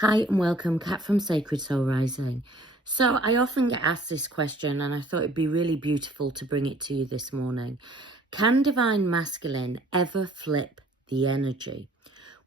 Hi and welcome, Kat from Sacred Soul Rising. So I often get asked this question and I thought it'd be really beautiful to bring it to you this morning. Can Divine Masculine ever flip the energy?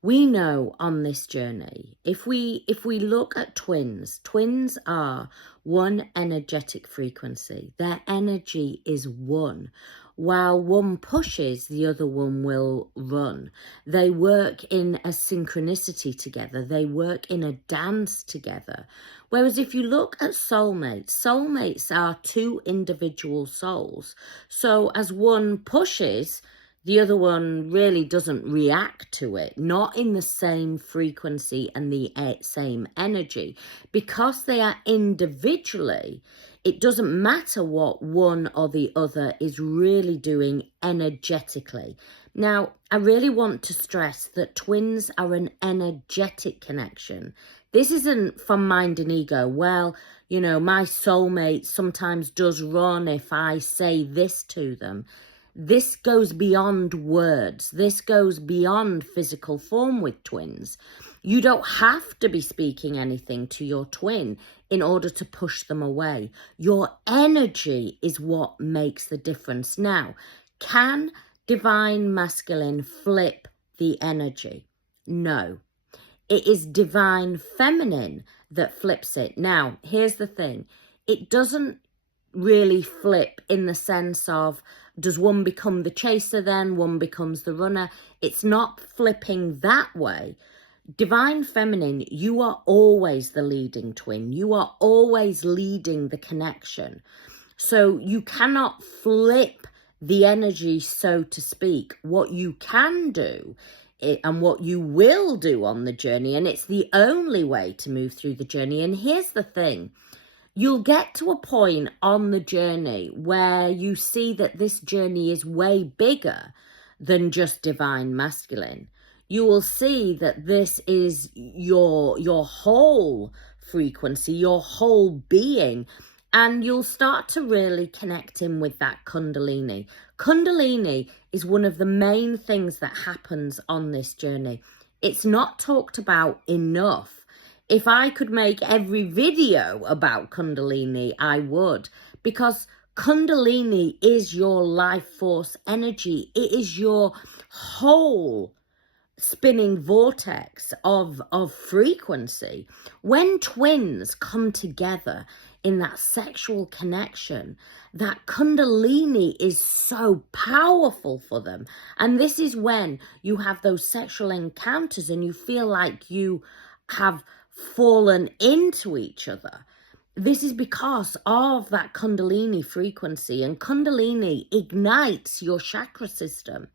We know on this journey, if we look at twins are one energetic frequency. Their energy is one. While one pushes, the other one will run. They work in a synchronicity together. They work in a dance together. Whereas if you look at soulmates are two individual souls. So as one pushes, the other one really doesn't react to it, not in the same frequency and the same energy. Because they are individually, it doesn't matter what one or the other is really doing energetically. Now, I really want to stress that twins are an energetic connection. This isn't from mind and ego. Well, you know, my soulmate sometimes does run if I say this to them. This goes beyond words. This goes beyond physical form with twins. You don't have to be speaking anything to your twin in order to push them away. Your energy is what makes the difference. Now, can Divine Masculine flip the energy? No. It is Divine Feminine that flips it. Now, here's the thing. It doesn't really flip in the sense of, does one become the chaser then, one becomes the runner? It's not flipping that way. Divine Feminine, you are always the leading twin. You are always leading the connection. So you cannot flip the energy, so to speak. What you can do and what you will do on the journey, and it's the only way to move through the journey. And here's the thing. You'll get to a point on the journey where you see that this journey is way bigger than just Divine Masculine. You will see that this is your whole frequency, your whole being, and you'll start to really connect in with that Kundalini. Kundalini is one of the main things that happens on this journey. It's not talked about enough. If I could make every video about Kundalini, I would, because Kundalini is your life force energy. It is your whole spinning vortex of frequency. When twins come together in that sexual connection, that Kundalini is so powerful for them. And this is when you have those sexual encounters and you feel like you have fallen into each other. This is because of that Kundalini frequency, and Kundalini ignites your chakra system.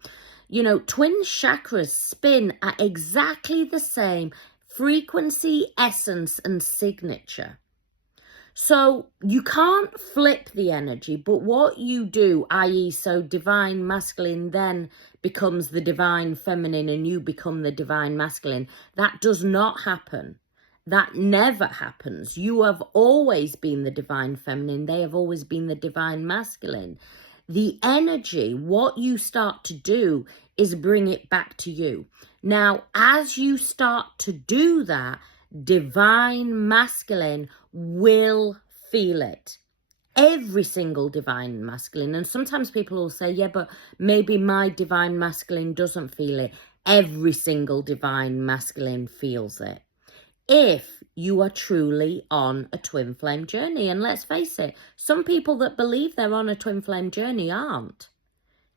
You know, twin chakras spin at exactly the same frequency, essence, and signature. So you can't flip the energy, but what you do, i.e. so Divine Masculine then becomes the Divine Feminine and you become the Divine Masculine, that does not happen. That never happens. You have always been the Divine Feminine. They have always been the Divine Masculine. The energy, what you start to do is bring it back to you. Now, as you start to do that, Divine Masculine will feel it. Every single Divine Masculine. And sometimes people will say, yeah, but maybe my Divine Masculine doesn't feel it. Every single Divine Masculine feels it. If you are truly on a twin flame journey. And let's face it, some people that believe they're on a twin flame journey aren't.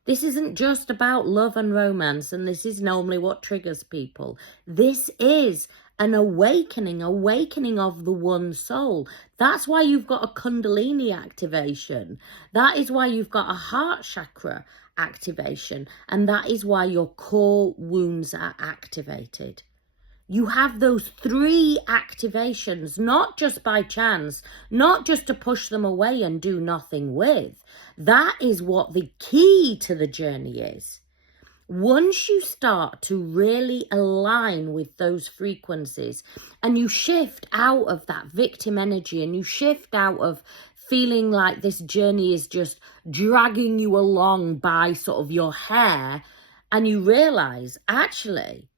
This isn't just about love and romance, and this is normally what triggers people. This is an awakening of the one soul. That's why you've got a Kundalini activation. That is why you've got a heart chakra activation. And that is why your core wounds are activated. You have those three activations, not just by chance, not just to push them away and do nothing with. That is what the key to the journey is. Once you start to really align with those frequencies and you shift out of that victim energy and you shift out of feeling like this journey is just dragging you along by sort of your hair, and you realize, actually,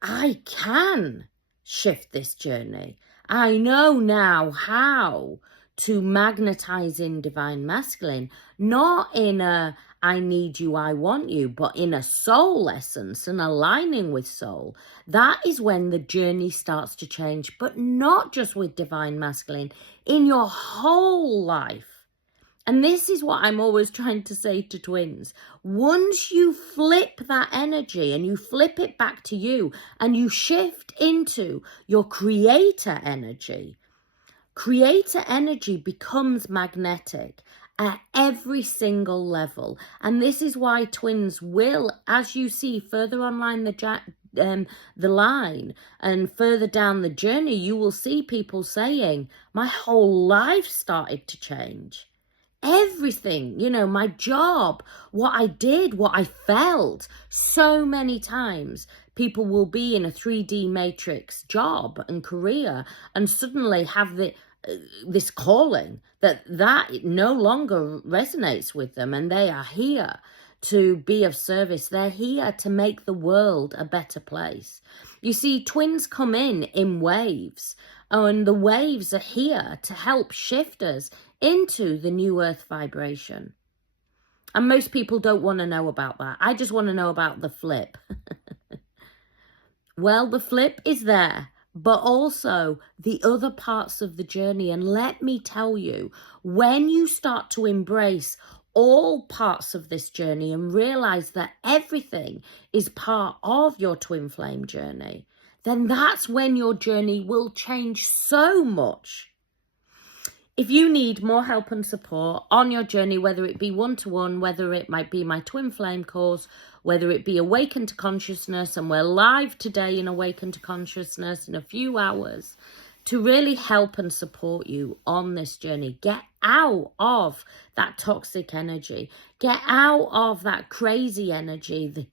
I can shift this journey. I know now how to magnetize in divine masculine, not in a I need you, I want you, but in a soul essence and aligning with soul. That is when the journey starts to change, but not just with divine masculine, in your whole life. And this is what I'm always trying to say to twins. Once you flip that energy and you flip it back to you and you shift into your creator energy becomes magnetic at every single level. And this is why twins will, as you see further online the line and further down the journey, you will see people saying, my whole life started to change. Everything, my job, what I did, what I felt. So many times people will be in a 3D matrix job and career and suddenly have this calling that no longer resonates with them, and they are here to be of service. They're here to make the world a better place. You see, twins come in waves, and the waves are here to help shift us into the new earth vibration. And most people don't want to know about that. I just want to know about the flip. Well, the flip is there, but also the other parts of the journey. And let me tell you, when you start to embrace all parts of this journey and realize that everything is part of your twin flame journey, then that's when your journey will change so much. If you need more help and support on your journey, whether it be one-to-one, whether it might be my twin flame course, whether it be Awaken to Consciousness, and we're live today in Awaken to Consciousness in a few hours, to really help and support you on this journey. Get out of that toxic energy. Get out of that crazy energy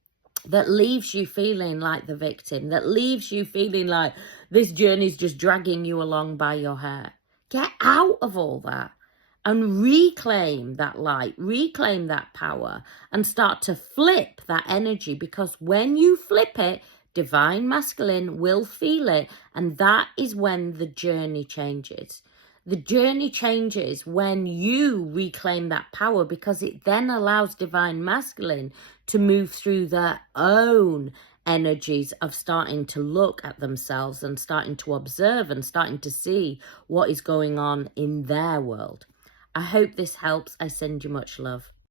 that leaves you feeling like the victim, that leaves you feeling like this journey's just dragging you along by your hair. Get out of all that and reclaim that light, reclaim that power, and start to flip that energy, because when you flip it, divine masculine will feel it, and that is when the journey changes. The journey changes when you reclaim that power, because it then allows divine masculine to move through their own energies of starting to look at themselves and starting to observe and starting to see what is going on in their world. I hope this helps. I send you much love.